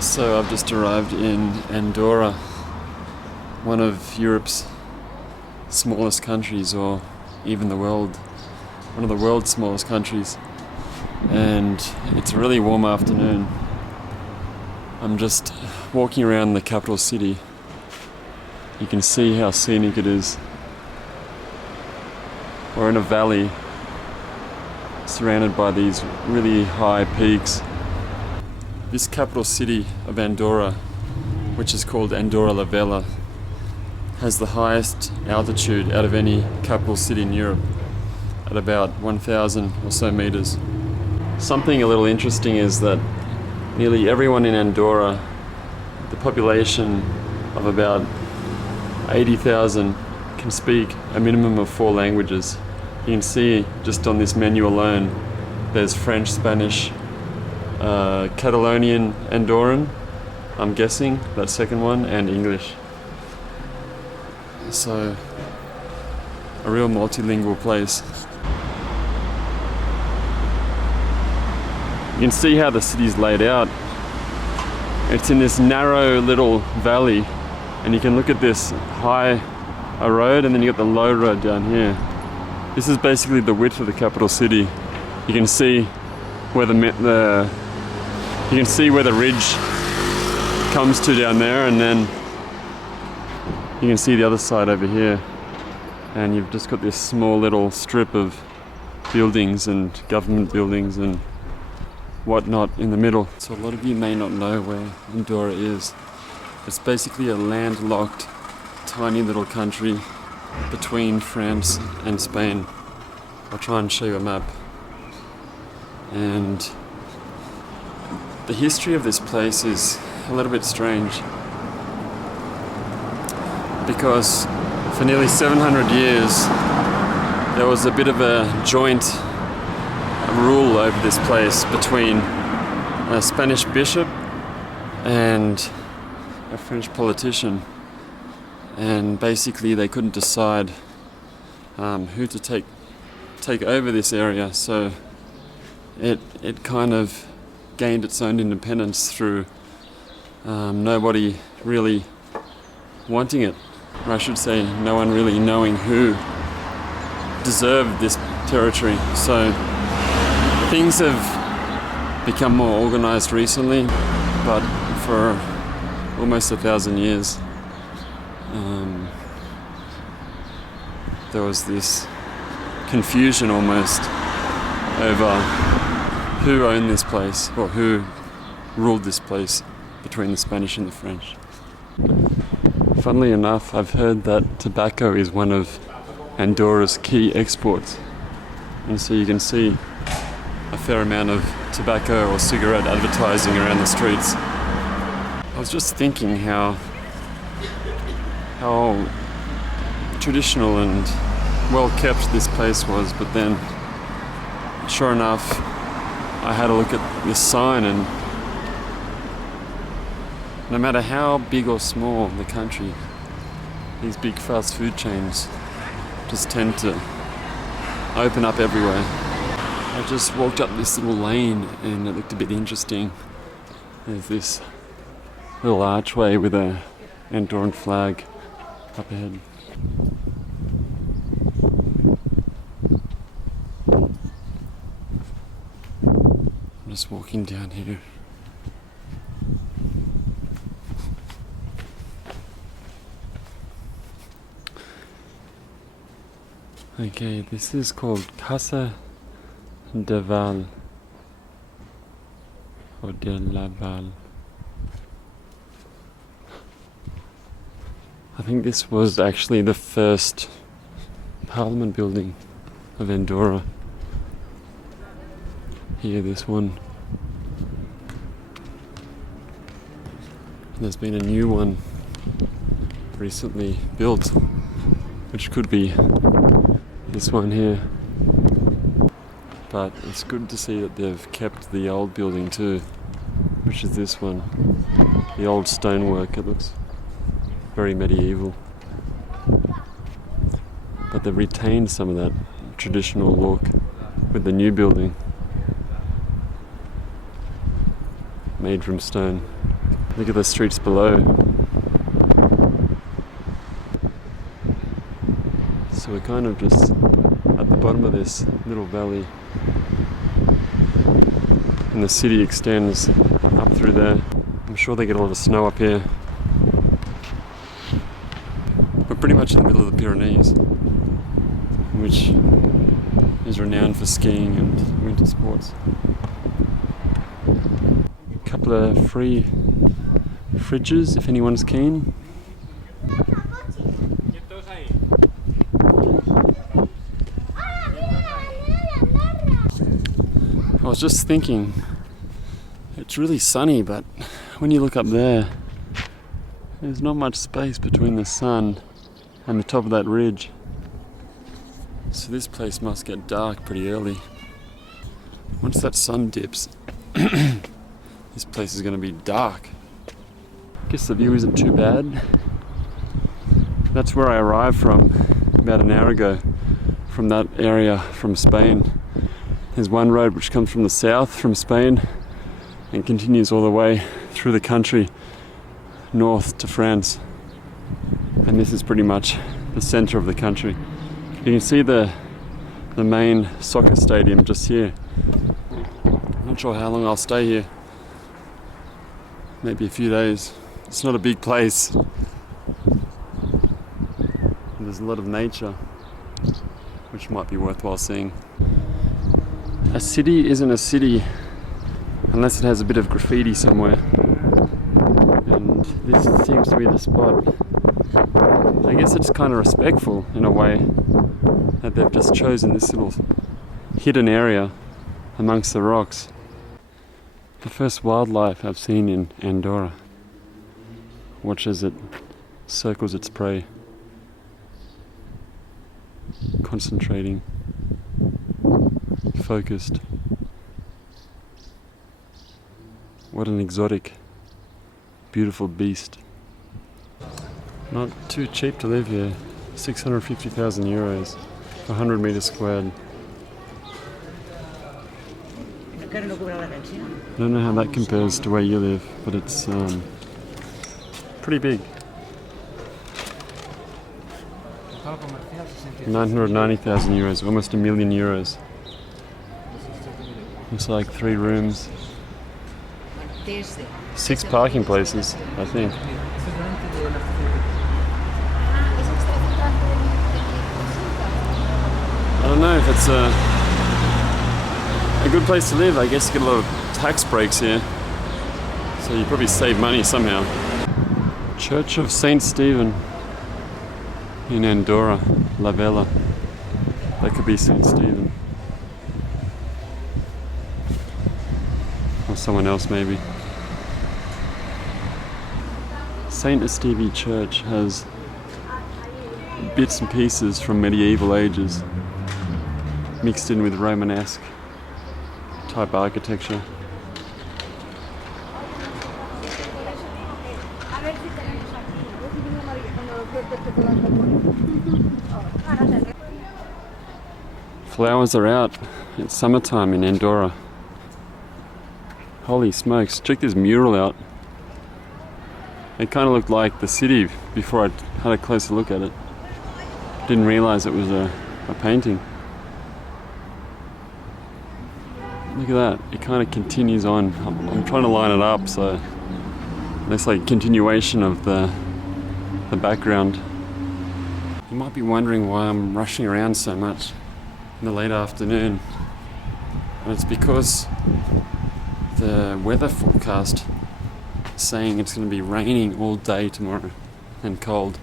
So I've just arrived in Andorra, one of Europe's smallest countries, or even one of the world's smallest countries. And it's a really warm afternoon. I'm just walking around the capital city. You can see how scenic it is. We're in a valley surrounded by these really high peaks. This capital city of Andorra, which is called Andorra la Vella, has the highest altitude out of any capital city in Europe, at about 1,000 or so meters. Something a little interesting is that nearly everyone in Andorra, the population of about 80,000, can speak a minimum of 4 languages. You can see just on this menu alone, there's French, Spanish, Catalonian, Andorran, I'm guessing, that second one, and English. So, a real multilingual place. You can see how the city's laid out. It's in this narrow little valley, and you can look at this high road, and then you got the low road down here. This is basically the width of the capital city. You can see where the ridge comes to down there, and then you can see the other side over here. And you've just got this small little strip of buildings and government buildings and whatnot in the middle. So a lot of you may not know where Andorra is. It's basically a landlocked, tiny little country between France and Spain. I'll try and show you a map. And the history of this place is a little bit strange, because for nearly 700 years there was a bit of a joint rule over this place between a Spanish bishop and a French politician, and basically they couldn't decide who to take over this area, so it kind of gained its own independence through nobody really wanting it, or I should say no one really knowing who deserved this territory. So things have become more organized recently, but for almost 1,000 years there was this confusion almost over who owned this place, or who ruled this place between the Spanish and the French. Funnily enough, I've heard that tobacco is one of Andorra's key exports, and so you can see a fair amount of tobacco or cigarette advertising around the streets. I was just thinking how traditional and well kept this place was, but then sure enough I had a look at this sign, and no matter how big or small the country, these big fast food chains just tend to open up everywhere. I just walked up this little lane and it looked a bit interesting. There's this little archway with a Andorran flag up ahead. I'm just walking down here. Okay, this is called Casa de Val, or de la Val. I think this was actually the first Parliament building of Andorra. Here, this one. There's been a new one recently built, which could be this one here. But it's good to see that they've kept the old building too, which is this one. The old stonework, it looks very medieval. But they've retained some of that traditional look with the new building, made from stone. Look at the streets below. So we're kind of just at the bottom of this little valley. And the city extends up through there. I'm sure they get a lot of snow up here. We're pretty much in the middle of the Pyrenees, which is renowned for skiing and winter sports. A couple of free fridges if anyone's keen. I was just thinking, it's really sunny, but when you look up there, there's not much space between the sun and the top of that ridge. So this place must get dark pretty early. Once that sun dips, this place is going to be dark. I guess the view isn't too bad. That's where I arrived from about an hour ago, from that area from Spain. There's one road which comes from the south from Spain and continues all the way through the country north to France. And this is pretty much the center of the country. You can see the main soccer stadium just here. I'm not sure how long I'll stay here. Maybe a few days. It's not a big place. There's a lot of nature, which might be worthwhile seeing. A city isn't a city unless it has a bit of graffiti somewhere. And this seems to be the spot. I guess it's kind of respectful in a way that they've just chosen this little hidden area amongst the rocks. The first wildlife I've seen in Andorra. Watch as it circles its prey. Concentrating. Focused. What an exotic, beautiful beast. Not too cheap to live here. 650,000 euros for 100 meters squared. I don't know how that compares to where you live, but it's pretty big. 990,000 euros, almost €1 million. It's like 3 rooms, 6 parking places, I think. I don't know if it's a good place to live. I guess you get a lot of tax breaks here, so you probably save money somehow. Church of Saint Stephen in Andorra, La Vella. That could be Saint Stephen. Or someone else maybe. Saint Esteve Church has bits and pieces from medieval ages mixed in with Romanesque type architecture. Flowers are out. It's summertime in Andorra. Holy smokes, check this mural out. It kind of looked like the city before I had a closer look at it. Didn't realize it was a painting. Look at that, it kind of continues on. I'm trying to line it up so it looks like a continuation of the background. You might be wondering why I'm rushing around so much in the late afternoon. And it's because the weather forecast is saying it's going to be raining all day tomorrow and cold.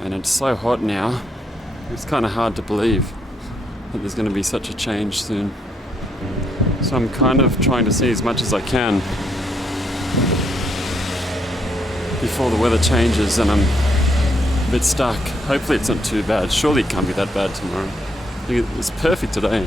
And it's so hot now, it's kind of hard to believe that there's going to be such a change soon. So I'm kind of trying to see as much as I can before the weather changes and I'm a bit stuck. Hopefully it's not too bad. Surely it can't be that bad tomorrow. It's perfect today.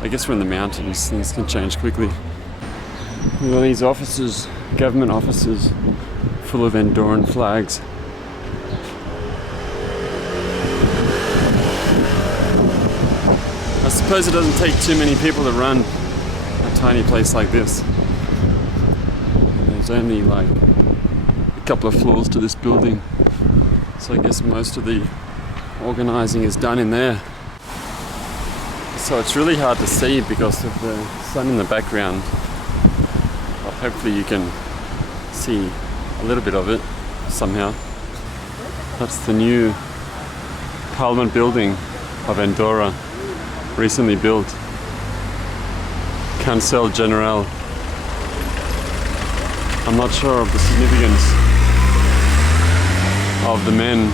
I guess we're in the mountains, things can change quickly. We've got these offices, government offices, full of Andorran flags. I suppose it doesn't take too many people to run a tiny place like this. There's only like a couple of floors to this building, so I guess most of the organising is done in there. So it's really hard to see because of the sun in the background, but hopefully you can see a little bit of it somehow. That's the new Parliament building of Andorra, recently built. Council General. I'm not sure of the significance of the men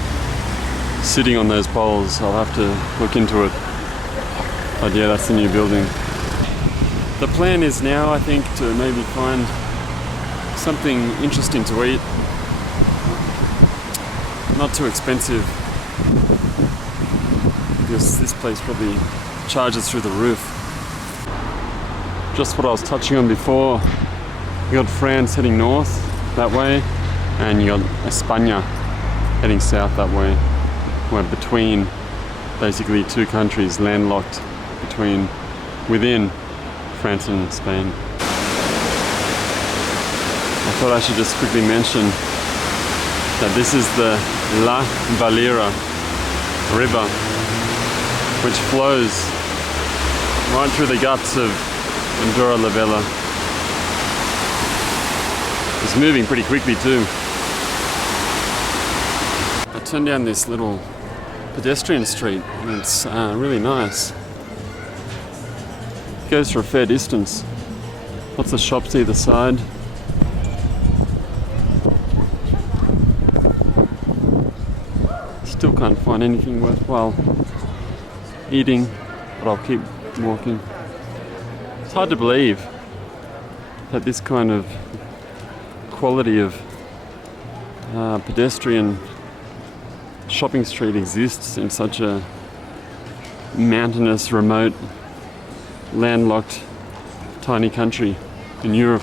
sitting on those poles. I'll have to look into it. But yeah, that's the new building. The plan is now, I think, to maybe find something interesting to eat. Not too expensive, because this place probably charges through the roof. Just what I was touching on before, you got France heading north that way, and you got España heading south that way. We're between basically two countries, landlocked within France and Spain. I thought I should just quickly mention that this is the La Valira river, which flows right through the guts of Andorra la Vella. It's moving pretty quickly too. I turned down this little pedestrian street and it's really nice. It goes for a fair distance. Lots of shops either side. Still can't find anything worthwhile eating, but I'll keep walking. It's hard to believe that this kind of quality of pedestrian shopping street exists in such a mountainous, remote, landlocked, tiny country in Europe.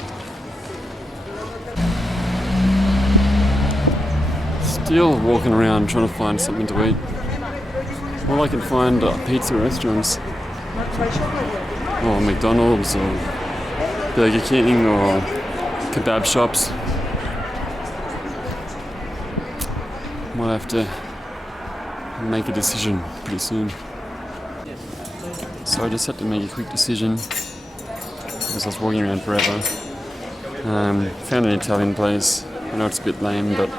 Still walking around trying to find something to eat. All I can find are pizza restaurants, or McDonald's, or Burger King, or kebab shops. Might have to make a decision pretty soon. So I just had to make a quick decision because I was walking around forever. Found an Italian place. I know it's a bit lame, but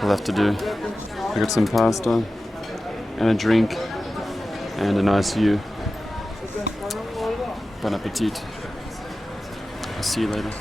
I'll have to do. I got some pasta and a drink and a nice view. Bon appetit. I'll see you later.